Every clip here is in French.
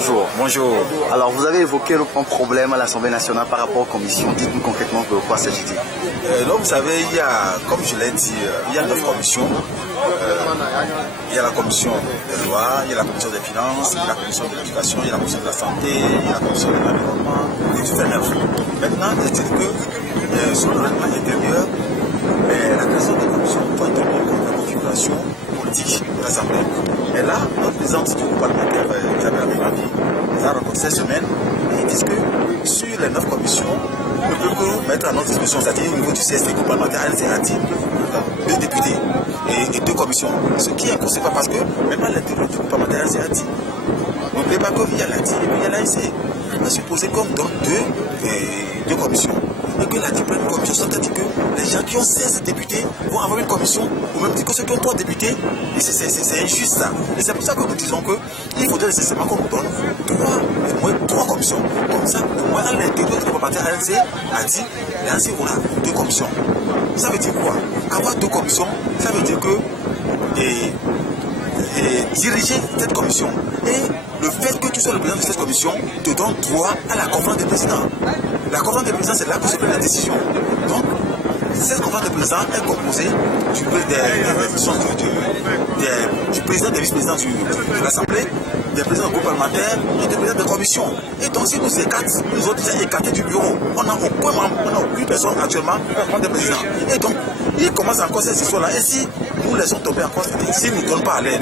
bonjour. Bonjour. Alors, vous avez évoqué le point problème à l'Assemblée nationale par rapport aux commissions. Dites-nous concrètement de quoi s'agit-il. Donc, vous savez, il y a, comme je l'ai dit, il y a 9 commissions. Il y a la commission des lois, il y a la commission des finances, il y a la commission de l'éducation, il y a la commission de la santé, il y a la commission de l'environnement, et tout ça. Maintenant, c'est-il que sur le règlement intérieur, la création des commissions doit tenir compte de la configuration politique de l'Assemblée. Et là, notre présidente du groupe parlementaire, Isabelle Abelabi, nous a rencontré cette semaine et ils disent que sur les 9 commissions, nous ne pouvons que mettre à notre disposition, c'est-à-dire au niveau du CST, groupe parlementaire, deux députés et 2 commissions. Ce qui est inconcevable parce que même à l'intérieur du groupe parlementaire, n'oubliez pas qu'il y a l'ADI et puis il y a l'AIC. On a supposé comme dans deux commissions. Et que la diplôme commission, c'est-à-dire que les gens qui ont 16 députés vont avoir une commission, ou même dire que ceux qui ont 3 députés, et c'est injuste ça. Et c'est pour ça que nous disons qu'il faudrait nécessairement qu'on nous donne au moins 3 commissions. Comme ça, au moins à l'intérieur du parlementaire ANC a dit, l'ANC aura 2 commissions. Ça veut dire quoi? Avoir 2 commissions, ça veut dire que diriger cette commission et le fait que tu sois le président de cette commission te donne droit à la conférence des présidents. La conférence des présidents, c'est là que se prend la décision. Donc, cette conférence des présidents est composée du président des vice-présidents de l'Assemblée, des présidents du groupe parlementaire et des présidents de commission. Et donc, si nous écartons, nous autres déjà écartés du bureau, on n'a aucune personne actuellement pour prendre des présidents. Et donc, il commence encore cette histoire-là. Et si nous laissons tomber encore, s'ils ne nous donnent pas les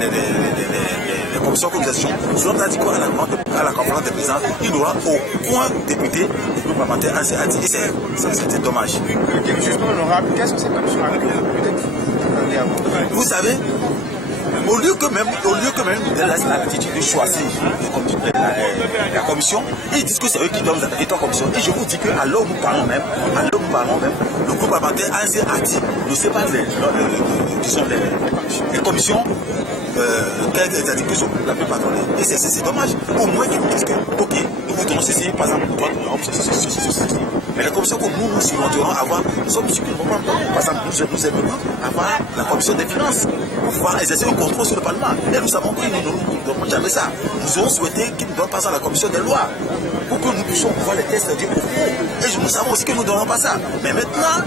commissions que nous gestions, nous avons dit qu'à la conférence des présidents, il n'y aura aucun député du groupe parlementaire ANC a dit. Et c'est dommage. Justement, honorable, qu'est-ce que ces commissions avec vous savez, au lieu que même nous laissent l'attitude de choisir la commission, ils disent que c'est eux qui donnent les 3 commissions. Et je vous dis qu'à l'heure où nous parlons même, le groupe parlementaire ANC a dit, ne sait pas les commissions c'est-à-dire que la plus patronée. Et c'est dommage. Au moins qu'ils nous disent que, ok, nous vous donnons ceci, par exemple, mais les commissions que nous souhaiterons avoir, nous sommes sûrs qu'ils ne vont pas, par exemple, nous aimerions avoir la commission des finances pour pouvoir exercer un contrôle sur le Parlement. Et nous savons qu'ils ne nous donnent jamais ça. Nous aurons souhaité qu'ils nous donnent pas ça à la commission des lois pour que nous puissions pouvoir les tests du concours. Et nous savons aussi que nous ne donnons pas ça. Mais maintenant,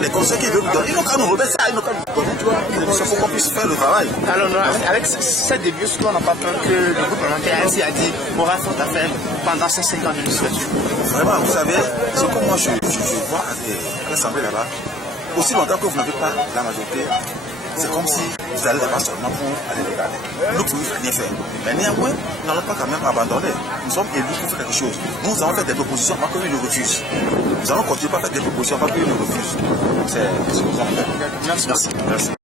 les conseils qu'ils veulent nous donner, ils n'ont qu'à nous remettre ça, ils n'ont qu'à nous donner, tu vois, il faut qu'on puisse faire le travail. Alors, avec cette début, surtout on n'a pas peur que le groupe parlementaire ainsi a dit aura fort à faire pendant ces 5 ans de législature. Vraiment, vous savez, ce que moi je vois à l'Assemblée là-bas, aussi longtemps que vous n'avez pas la majorité, c'est comme si vous allez là-bas seulement pour aller regarder. Nous ne pouvons rien faire. Mais néanmoins, nous n'allons pas quand même abandonner. Nous sommes élus pour faire quelque chose. Nous allons faire des propositions avant qu'ils nous refusent. Nous allons continuer à faire des propositions avant qu'ils nous refusent. C'est ce que nous allons faire. Merci.